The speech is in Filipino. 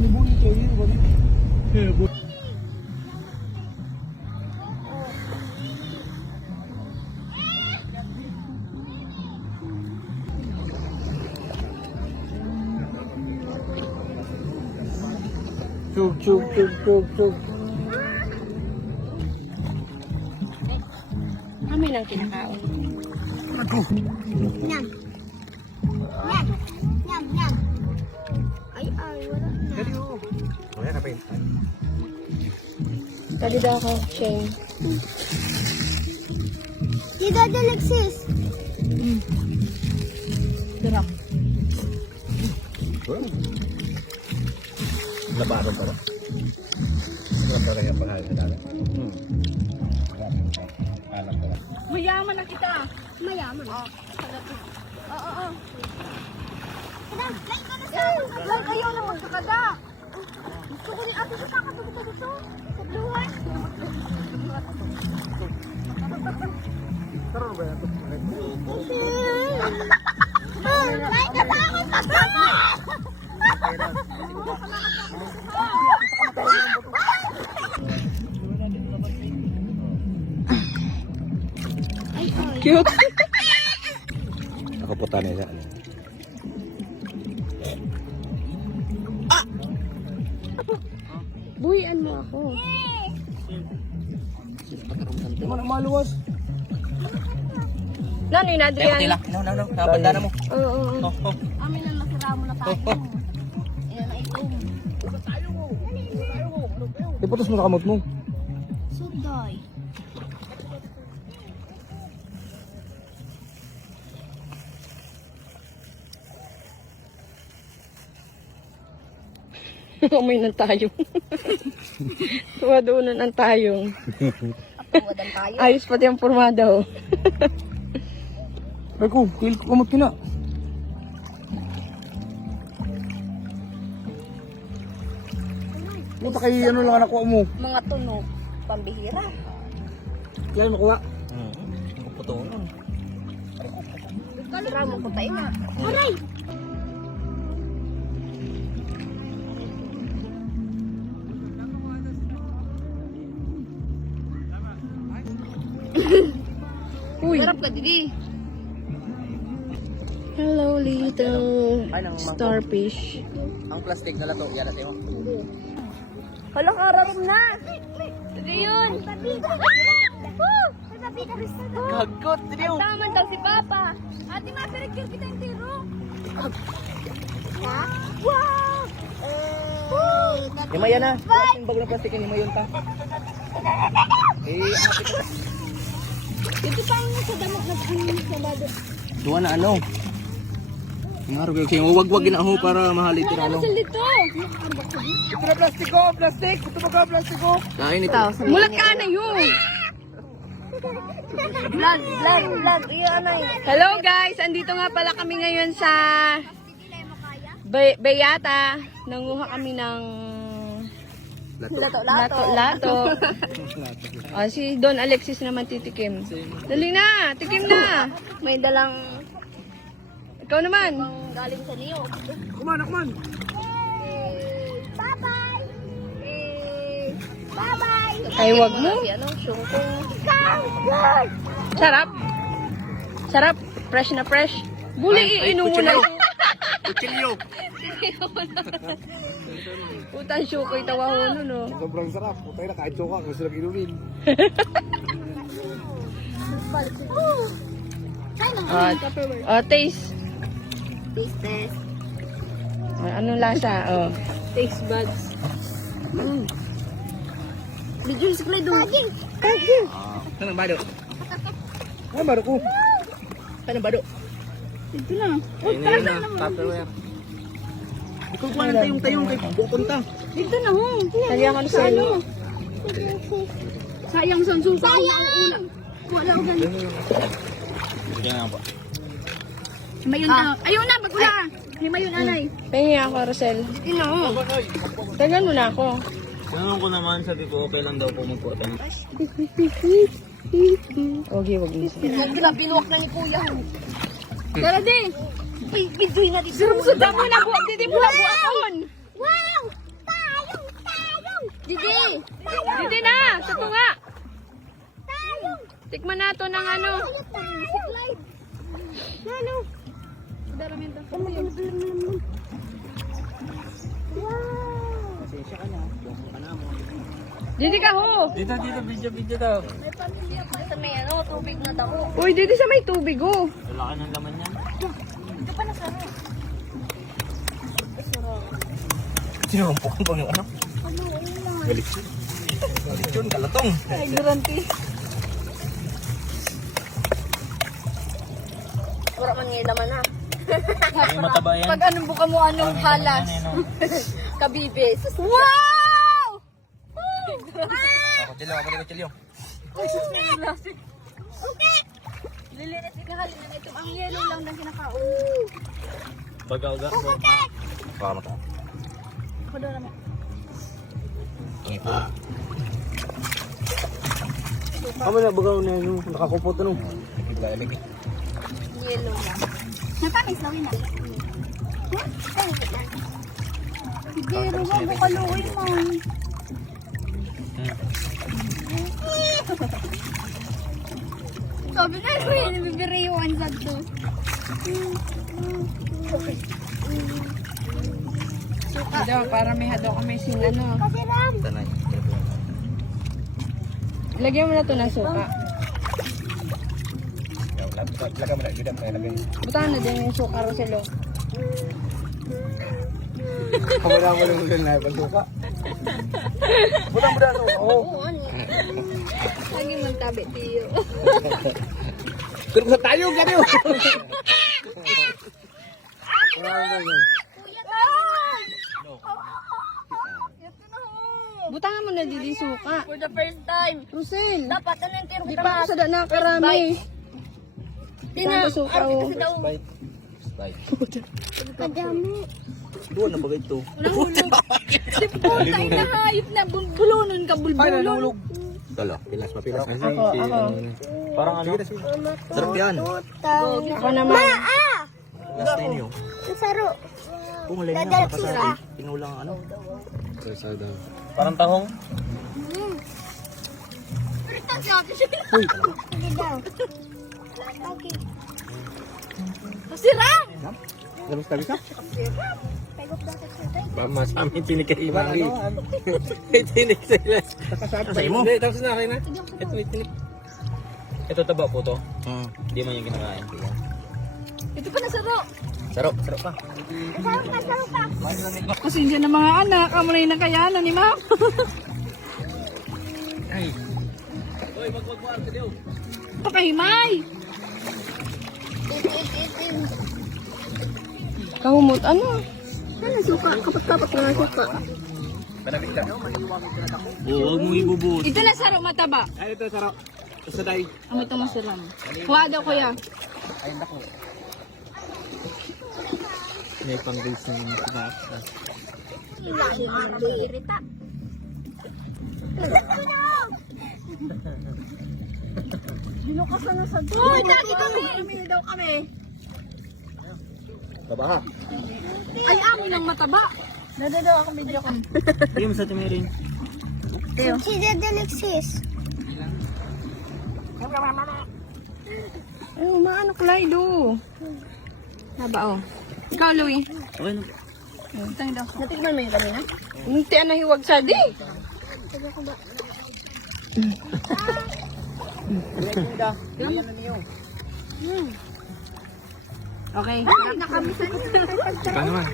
ni Boy kayo yun ba? Eh, Boy. Chug, chug, chug, chug, chug. Kami nang kinakaon. Nyam. Nyam. Nyam, nyam. Ay, wala na. Dali oh. Wala na pa yun. Pwede daw ako, Shane. Dito, Alexis. Sarap. Labaron pa ba? Sarap pa kaya pala yung dali. Alam ko lang. Mayaman na kita. Mayaman. Oo. Kada, lain ka na sa akin. Lang kayo na magkakada. Gusto ko ni ate sa kakatuloy ka dito. Sa bluhan. Tara ba yan? Lain ka sa akin. Kasama. Cute. Nakaputa na siya. Buhian mo ako. Di mo na maluwas. Nano yun, Adrian? No. Nabanda mo. Oo. Amin na nasira mo na tayo. Ayan na ito. Iputos mo na kamot mo. Suday. Umay ng tayong. Tumadoonan ang tayong. Tuwadan tayo. Ayos pati ang formada, oh. Ay ko, kill ko kamot kina. Puta kay ano lang nakuha mo. Mga tunog. Pambihira. Kailan makuha? Putunon. Sira mo ko tayo na. Aray! Uy. Sarap ka, Didi. Hello, little Ay, nang mangkok. starfish. Ang plastic na lato, yan natin mo. Hala, karam na. Ito yun. Gagot, tiniyo. Taman daw si Papa. Ate, mapirecure kita yung tiro. Wow! Himayan na. Yung bago ng plastic, himayon ta. Apit ka. Ito pa ang sa damok na sa bado. Duwa na ano. Nga rin kayo, wag-wag na ako para mahalit yung ano. Dito. Ito na plastic ko, plastic. Ito ba ka plastic ko? Kain ito. Mulat ka na yun. Vlog. Iyan na yun. Hello guys, andito nga pala kami ngayon sa Bayata. Nanguha kami ng lato-lato. Si Don Alexis naman titikim. Dali na, tikim na. May dalang... Ikaw naman. Galing sa Neo. Kuman. Bye-bye. Bye-bye. Ay, wag mo. Ano, syungkong. Sarap. Sarap. Fresh na fresh. Buli, iinom mo na. Kuchilyo. Utang syukoy tawa ho nun, no. Sobrang sarap. Putay na kahit choka, gusto lang inumin. Taste. Business. Anong lasa? Oh. Taste buds. Medyo sa kledo. Saan ang bado? Ay, baro ko. Saan ang bado? Ito na. Ay, na yan na. Tupperware. Ikaw kuha ng tayong kay Bukunta. Dito na ho. Talya ka na sa ano. Sayang sa suka. Sayang. Wala ko ganun. Bigyan nga po. Himayon na. Ayun na, bagula. Himayon anay. Pahingi ako, Rosel. Ino. Tagan mo na ako. Tanong ko naman, sabi ko okay lang daw po magputo. Okay, wag mo. Binuwak na ni Kuya. Tara din. Bidoy na dito. Suda mo na buwag. Didi mo na buwakon. Wow! Tikman na to ng ano. Ano? Darami ito. Pasensya ka na. Bukan ka na mo. Didi ka ho. Dito, video daw. Sa may ano, tubig na dako. Uy, didi sa may tubig oh. Wala ka ng laman yan. Ito pa nasarap. Sinurumpukan pa yung ano? Galit yun, kalatong. Ay, guranti. Wala man ngayon naman na. Ay, mataba yan. Pag anong buka mo, anong halas. Kabibis. Wow! Ako chilyo. Okay. Lilinis ka halin na ito. Ang yellow lang na kinakaon. Baga-uga. Baka mata. Ako doon naman. Kamo na bagaw na yung nakakupot ano. Yellow lang. Natamis na wina. Pero wag mo kaluoy man. Sabi na rin, nabibiriwan sa to. Daw, para may hado kami sin ano. Tanay. Lagyan mo na to ng suka. Lagam na gidam kay lagay. Butahan na din yung suka Roselo. Kamera mo lang din na pagsuka. Buda no. Oo. Lagi magtabi tiyo. Pero sa tayo gani. Butangan mo na didi suka. For the first time. Rosel, Dapat ano yung tiro di pa ako sada nakarami. Butangan ko suka oh. Bye. Kadami. Doon na bagay to. Putang na hayop na. Bulunon ka, bulbulon. Dalo, pilas mapilas. Ako. Parang ano? Sarap yan. Ako naman. Last time yun. Saro. Kung alay na kapasari. Pinulang ano? Parang tahong. Uy. Sige daw. Okay. Masira! Labas tabi ka? Pegok dapat sa Mas kami tinik kay Mari. Tinik sila. Sa imo? Hindi, tapos na kayo na. Ito, tinik. Ito taba po to. Hindi man yung kinakain. Ito pa nasaro. Sarap pa. Masarap pa. Pasensya na mga anak, amo na yung nakayanan ni ma'am. Ay. Oy, wag ka daw. Pakahimay. Kahumot, ano? Ano suka? Kapat-kapat na suka. Panabik ka. Oo, huwag mong ibubuot. Ito na saro mataba. Ay, ito sarap. Sa day. Ang ito masiram. Kuha daw kuya. Ayun ako. May pang-base ng sarap. Ilalim ng buirita. Binukasan na sa doon. Uy, dati kami. Kami daw kami. Babaha. Ay, amin ang mataba. Nadadaw akong video ko. Hindi mo sa tumirin. Si Dede Alexis. Ay, umaanak Lido. Haba, oh. Ikaw, Louie. Okay na. Natikman mo yung kanina? Hindi, na hiwag sa di. Okay. Nakamisan niyo. Ikaw naman.